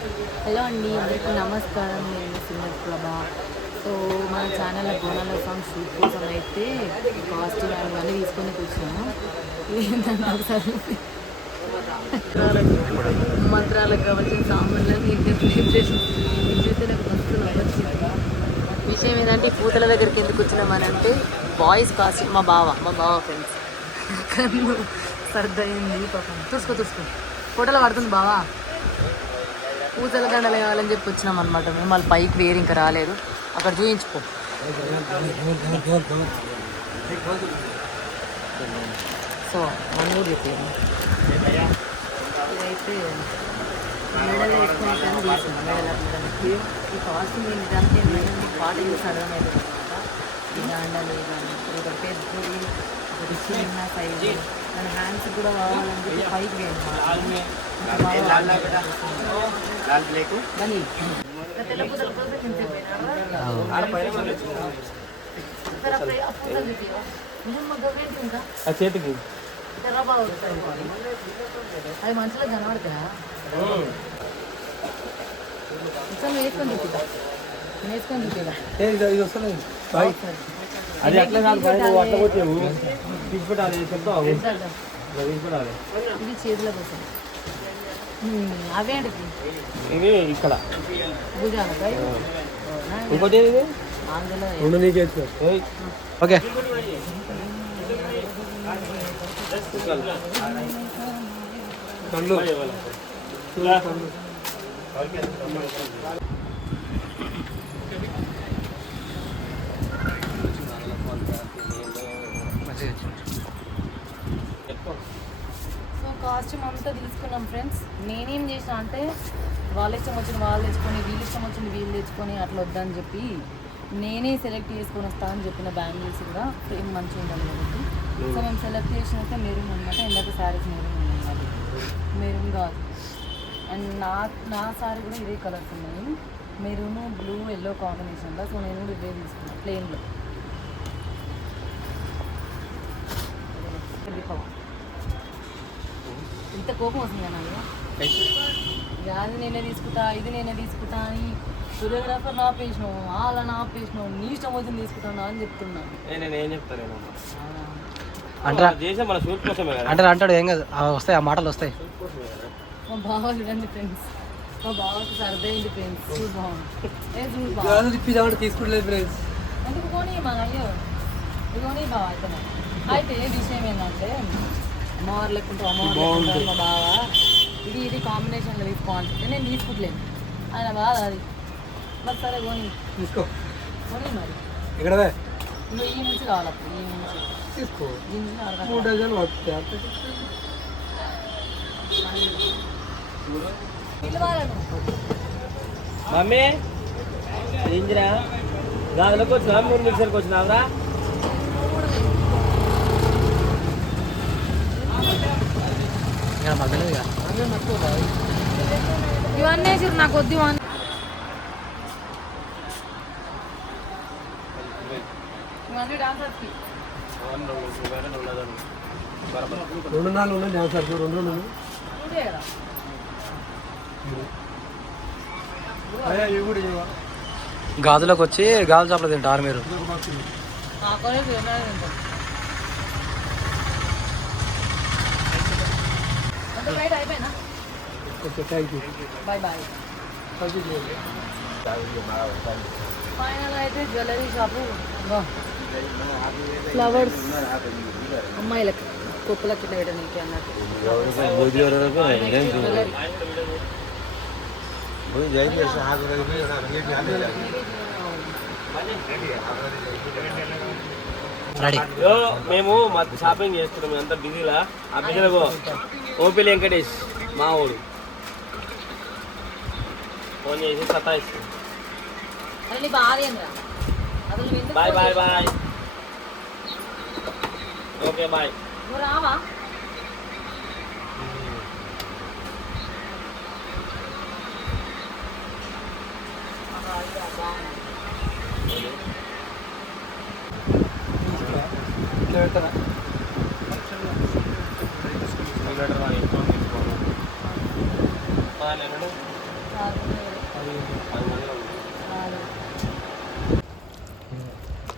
Hello అండి, అందరికీ నమస్కారం. నేను సింగర్ ప్రభా. సో మన ఛానల్లో బోనాల సాంగ్ షూట్ కోసం అయితే కాస్ట్యూమ్ అన్నీ తీసుకొని కూర్చున్నాను. ఏంటంటే ఒకసారి మంత్రాలకు కావాల్సిన సామాన్లను ప్రిపరేషన్ ఇదైతే నాకు మస్తు నవ్వొచ్చింది. విషయం ఏంటంటే ఈ పూతల దగ్గరికి ఎందుకు వచ్చినామని అంటే బాయ్స్ కాస్ట్యూమ్ మా బావ ఫ్రెండ్స్ కన్ను సర్దయింది పాపం. చూసుకో ఫోటోలో పడుతుంది బావా. పూజల దండలు కావాలని చెప్పి వచ్చినాం అనమాట. మేము మళ్ళీ పైకి వేరు ఇంకా రాలేదు. అక్కడ చూయించుకో. సో మనం కూడా చెప్పాము ఇదైతే మెడలో వేసుకునే కానీ తీసుకున్నాం. మెడలకి ఈ కాస్ట్యూమ్ ఏంటి దానికి ఏంటంటే పాట చూసి అర్థమైంది అనమాట. ఈ దండలు కానీ ఒక పెద్దది ఒకటి చిన్న సైజు మన హ్యాండ్స్ కూడా కావాలని చెప్పి పైకి వేయండి. చేతికి అది మంచిలో కనబడతాయా? వేసుకొని చూపిద్దా, వేసుకొని చూపిదా. అది అట్లా తీసుకుంటాలి చెప్తావు. ఇది చేతుల కోసం. అవేంటికి ఇది ఇక్కడ భుజాలపై ఇంకోటి ఓకే. కాస్ట్యూమ్ అంతా తీసుకున్నాం ఫ్రెండ్స్. నేనేం చేసిన అంటే వాళ్ళ ఇష్టం వచ్చిన వాళ్ళు తెచ్చుకొని, వీళ్ళ ఇష్టం వచ్చింది వీళ్ళు తెచ్చుకొని అట్లా వద్దని చెప్పి నేనే సెలెక్ట్ చేసుకొని వస్తానని చెప్పిన బ్యాంగిల్స్ కూడా ఫ్రేమ్ మంచిగా ఉండాలి కాబట్టి. సో మేము సెలెక్ట్ చేసినైతే మెరూన్ అనమాట. ఇందాక శారీస్ మెరూన్ ఉండాలి, మెరూన్ కాదు. అండ్ నా శారీ కూడా ఇదే కలర్స్ ఉన్నాయి, మెరూన్ బ్లూ ఎల్లో కాంబినేషన్లో. సో నేను కూడా ఇదే తీసుకున్నాను ప్లెయిన్లో. ఇంత కోపం వస్తుంది నాకు. అది నేనే తీసుకుంటా, ఇది నేనే తీసుకుంటా అని కొరియోగ్రాఫర్ నా ఆపేసినావు, అలా నా ఆపేసినావు, నీ ఇష్టం వచ్చింది తీసుకుంటాను అని చెప్తున్నాను. అంటాడు ఏం కాదు, వస్తాయి ఆ మాటలు వస్తాయి. మా బావ చూడండి ఫ్రెండ్స్, మా బావకి సర్దైంది ఫ్రెండ్స్. చూడు బావ తీసుకుంటలేదు ఫ్రెండ్స్. ఎందుకు కొని మన అయ్యో కొని బావ. అయితే విషయం ఏంటంటే అమ్మవారు లేకుంటే అమ్మవారు మా బావ ఇది కాంబినేషన్లో తీసుకోవాలంటే నేను తీసుకుంటలేను. ఆయన బాధ అది. మరి సరే కొని తీసుకో, కొని మరి ఇక్కడ నువ్వు ఈ నుంచి కావాలి. అప్పుడు ఈ నుంచి తీసుకో, ఈ నుంచి 3 డజన్లు వస్తాయి. మమ్మీ ఇందిరా దానిలోకి వచ్చినా, 3 మిక్సర్కి వచ్చినావురా. ఇవన్నీ వేసారు నాకు వద్దు. ఇవన్నీ డాన్సర్స్కి 2 నాలుగు ఉన్నాయి డాన్సర్, 2 ఉన్నాయి. గాజులోకి వచ్చి గాజు చేపలు తింటారు మీరు. అయిపోయినా బాయ్ బాయ్. ఫైనల్ అయితే జ్యువెలరీ షాపు ఫ్లవర్స్ అమ్మాయిలకి కుప్పలకి ఇట్లా పెట్టడానికి అన్నట్టు. మేము షాపింగ్ చేస్తున్నాం, ఎంత బిజీలా. ఆ బిజీలో ఓపీ వెంకటేష్ మా ఊరు ఫోన్ చేసి సతాయిస్తాం. Bye bye bye. Okay bye. రావా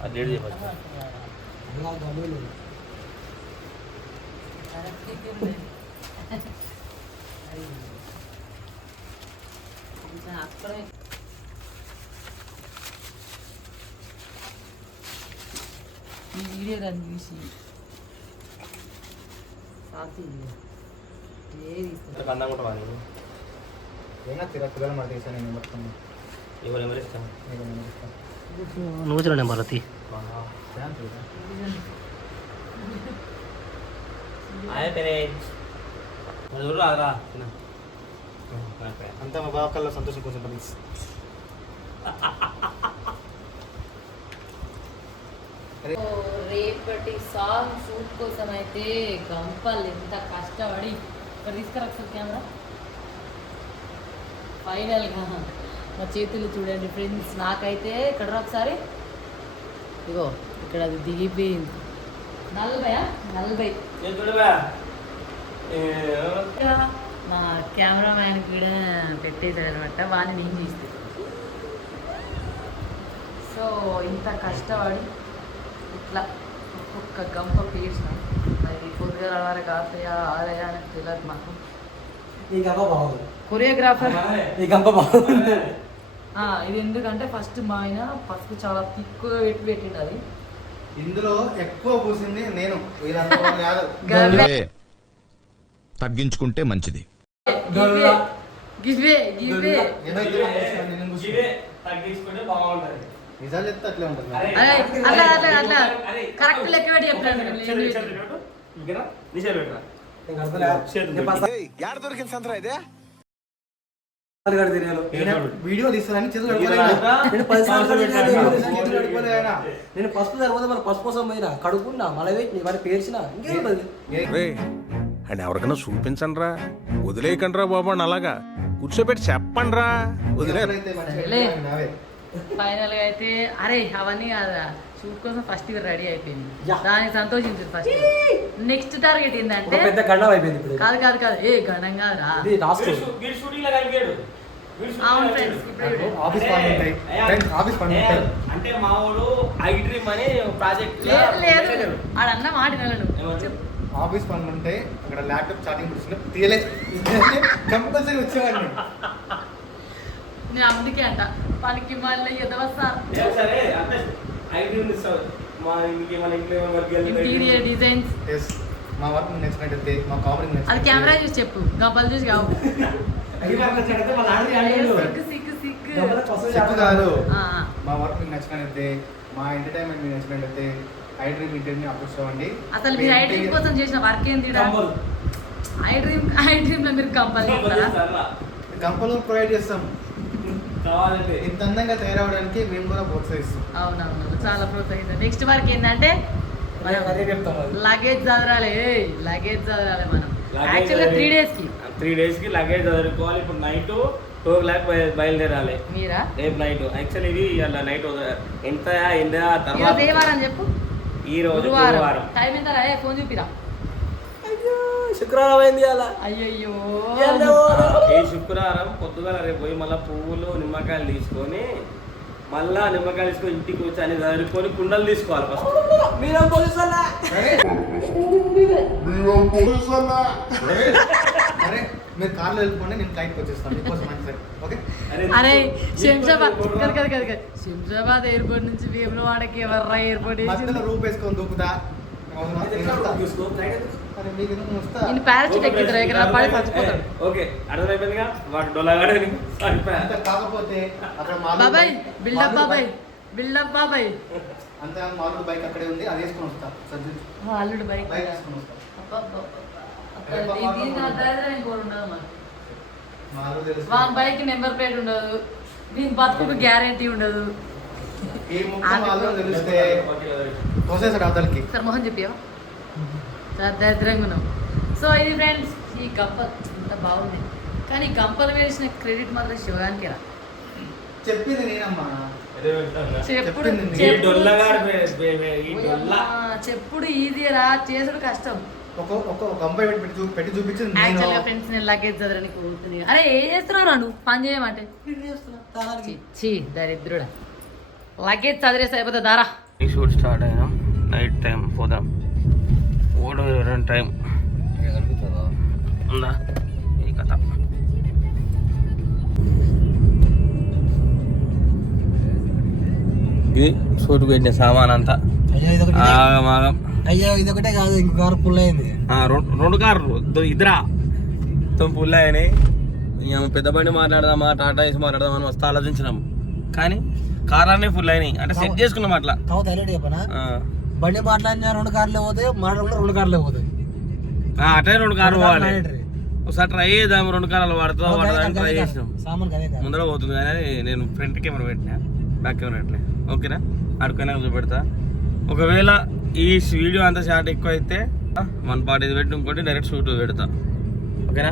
అది డేట్ చెప్పచ్చు. ఈ వీడియో దాన్ని చూసి కందకుంటా ఏనా పిల్లలు మాట తీసాను నేను మొత్తం ఎవరు ఇష్టం నువ్వు చూడండి భారతి రాదురా అంతా మా బావ కల్లా సంతోషం కోసం ప్లీజ్. రేపటి సాంగ్ షూట్ కోసం అయితే గంపలు ఎంత కష్టపడి ఇక్కడ తీసుకురా కెమెరా. ఫైనల్గా మా చేతులు చూడండి ఫ్రెండ్స్, నాకైతే ఇక్కడ ఒకసారి ఇగో ఇక్కడ అది దిగిపోయింది. 40 మా కెమెరామ్యాన్ కూడా పెట్టేశారు అనమాట, వాడిని నేను చేస్తే. సో ఇంత కష్టపడి ఇట్లా ఒక్కొక్క గంప పేర్చిన అది పొద్దుగా రావాలి కాఫీ ఆలయా అని తెలియదు మాకు. ఈ గంప బాగుంది, కొరియోగ్రాఫర్ ఈ గంప బాగుంది. ఇది ఎందుకంటే ఫస్ట్ మా ఆయన పసుపు చాలా తిక్కుగా పెట్టిండు అది. ఇందులో ఎక్కువ పూసింది నేను, వీళ్ళంతా కాదు. తగ్గించుకుంటే మంచిది. గివ్వే ఏమైతే నేను కూర్చున్నా. తగ్గించుకుంటే బాగుంటుంది. నిజాలు చెప్తే అట్లే ఉంటుంది. అట్లా కరెక్ట్ లెక్క పెట్టి చెప్పాను. వీడియో తీస్తానని చేతులు నేను 10 సంవత్సరాలు కడుక్కోలేదు ఆయన. నేను పసుపు సరిపోతే మన పసుపు కోసం పోయినా కడుక్కున్నా మళ్ళీ పెట్టి వాడి పేర్చిన ఇంకేముంటుంది. అండ్ ఎవరికైనా చూపించండి రా, వదిలేయకండి రా బాబు అని అలాగా కూర్చోబెట్టి చెప్పండి రా, వదిలే. ఎవరైతే మంచిగా నావే. ఫైనల్ గా అయితే అరే అవన్నీ కాదా షూట్ కోసం ఫస్ట్ ఇయర్ రెడీ అయిపోయింది. దానికి సంతోషించదు. ఫస్ట్ నెక్స్ట్ టార్గెట్ ఏంటంటే పెద్ద గండం అయిపోయింది ఇప్పుడు. కాదు ఏ గణం కాదురా. ఇది లాస్ట్ అవును ఫ్రెండ్స్, ఆఫీస్ పనులు ఉంటాయి ఫ్రెండ్స్, ఆఫీస్ పనులు ఉంటాయి. అంటే మా వాడు ఐ డ్రీమ్ అని ప్రాజెక్ట్ లేదు ఆడన్న మాట వినలేడు. ఆఫీస్ పనులు ఉంటాయి, అక్కడ ల్యాప్టాప్ ఛార్జింగ్ కూర్చున్నా తీయలే కంపల్సరీ వచ్చేవాడిని. నేను అందుకే అంట పనికి మళ్ళీ ఎదవస్తా. సరే అంటే ఐ డ్రీమ్ మా ఇంటికి మన ఇంట్లో వర్క్ ఇంటీరియర్ డిజైన్స్ ఎస్, మా వర్క్ నచ్చినట్టయితే, మా కామెడీ అది నచ్చినట్టు కెమెరా చూసి చెప్పు, గబ్బలు చూసి కావు. చెప్పు కాదు. ఆ, మా వర్క్ మీకు నచ్చినట్టయితే, మా ఎంటర్టైన్మెంట్ మీకు నచ్చినట్టయితే ఐ డ్రీమ్ ఇంటర్వ్యూ అప్రోచ్ అవ్వండి. అసలు మీరు ఐ డ్రీమ్ కోసం చేసిన వర్క్ ఏంటి? ఐ డ్రీమ్ లో మీరు కంపల్ కంపెనీ ప్రొవైడ్ చేస్తాం. కావాలంటే ఇంత అందంగా తయారవడానికి మేము కూడా ప్రోత్సహిస్తాం. అవునవును, చాలా ప్రోత్సహిస్తాం. నెక్స్ట్ వర్క్ ఏంటంటే లగేజ్ చదరాలి. మనం యాక్చువల్గా 3 days కి 3 days కి లగేజ్ చదువుకోవాలి. ఇప్పుడు నైట్ 2 బయలుదేరాలి. మీరా రేపు నైట్ యాక్చువల్ ఇది ఇలా నైట్ ఎంత ఈరోజు ఏ వారం చెప్పు? ఈ రోజు గురువారం. గురువారం. టైం ఎంత? ఫోన్ చూపిరా. శుక్రవారం అయింది అలా. అయ్యయ్యో ఈ శుక్రవారం పొద్దుగా రేపు పోయి మళ్ళీ పువ్వులు నిమ్మకాయలు తీసుకొని మళ్ళా నిమ్మకాయలు తీసుకొని ఇంటికి వచ్చి అని చదువుకొని కుండలు తీసుకోవాలి ఫస్ట్. మీరేం పోలీసులా? అరే మీరు కార్లో వెళ్ళిపోండి, నేను ఫ్లైట్కి వచ్చేస్తాను మీకోసం మంచిది. ఓకే అరే శంషాబాద్ ఎయిర్పోర్ట్ నుంచి వేములవాడకి ఎవర్రా ఎయిర్పోర్ట్ మధ్యలో రూప్ వేసుకొని దూకుతా. అరే మీకు ఎందుకు వస్తా? నేను పారాచూట్ ఎక్కిద్దరు ఎక్కడ పడి చచ్చిపోతాడు. ఓకే అర్థమైపోయిందిగా వాడు డొల్లగాడు అంత కాకపోతే అక్కడ బాబాయ్ బిల్డప్ బాబాయ్ అంత మామూలు బైక్ అక్కడే ఉంది, అది వేసుకొని వస్తా. అల్లుడు బైక్ బైక్ వేసుకొని వస్తా. మామూలు తెలుసు. వాన్ బైక్ నెంబర్ ప్లేట్ ఉండదు, దీని బతుకు గ్యారంటీ ఉండదు. ఈ ముక్క వాళ్ళు తెలిస్తే తోసేసాడు అవతలకి. సార్ మోహన్ చెప్పావా? చాలా దరిద్రంగా ఉన్నావు. సో ఇది ఫ్రెండ్స్, ఈ గంప అంత బాగుంది, కానీ ఈ గంపలు వేసిన క్రెడిట్ మాత్రం శివగానికి రా. చెప్పింది నేనమ్మా. చెప్పుడు చెప్పింది ఈ డొల్లగాడు ఈ డొల్ల చెప్పుడు ఈజీ రా, చేసుడు కష్టం. ఒక అబ్బాయి పెట్టి చూపించింది నేను. యాక్చువల్గా ఫ్రెండ్స్ నేను లగేజ్ చదరని కోరుతుంది. అరే ఏం చేస్తున్నావు నువ్వు పని చేయమంటే? చి దరిద్రుడా, లగేజ్ చదిరేసి అయిపోతుంది దారా. ఈ షూట్ స్టార్ట్ అయినాం, నైట్ టైం పోదాం. ఓడు టైం ఉందా ఈ కథ. ఇది షూట్ పెట్టిన సామాన్ అంతా ఆగమాగం. అయ్యో ఇదొకటే కాదు, ఇంకో కారు పుల్ అయింది. రెండు కార్లు ఇద్దరా పుల్ల అయినాయి. పెద్ద బండి మాట్లాడదామా టాటా ఏసి మాట్లాడదామని వస్తే ఆలోచించినాం, కానీ కార్లనే ఫుల్ అయినాయి. అంటే సెట్ చేసుకున్నాం అట్లా. కావు హైలైట్ చెప్పనా, బండి మాట్లాడిన 2 కార్లే పోతాయి, మాట్లాడకుండా 2 కార్లే పోతాయి. అట్లనే 2 కార్లు పోవాలి. ఒకసారి ట్రై చేద్దాం, 2 కార్లు పడుతుందా ట్రై చేసినాం. సామాన్ అదే కాదు. ముందర పోతుంది కానీ నేను ఫ్రంట్ కెమెరా పెట్టినా, బ్యాక్ కెమెరా పెట్టలే. ఓకేనా, అడుగునే చూపెడతా. ఒకవేళ ఈ వీడియో అంతా షార్ట్ ఎక్కువ అయితే 1 పార్ట్ ఇది పెట్టి ఇంకోటి డైరెక్ట్ షూట్ పెడతా. ఓకేనా.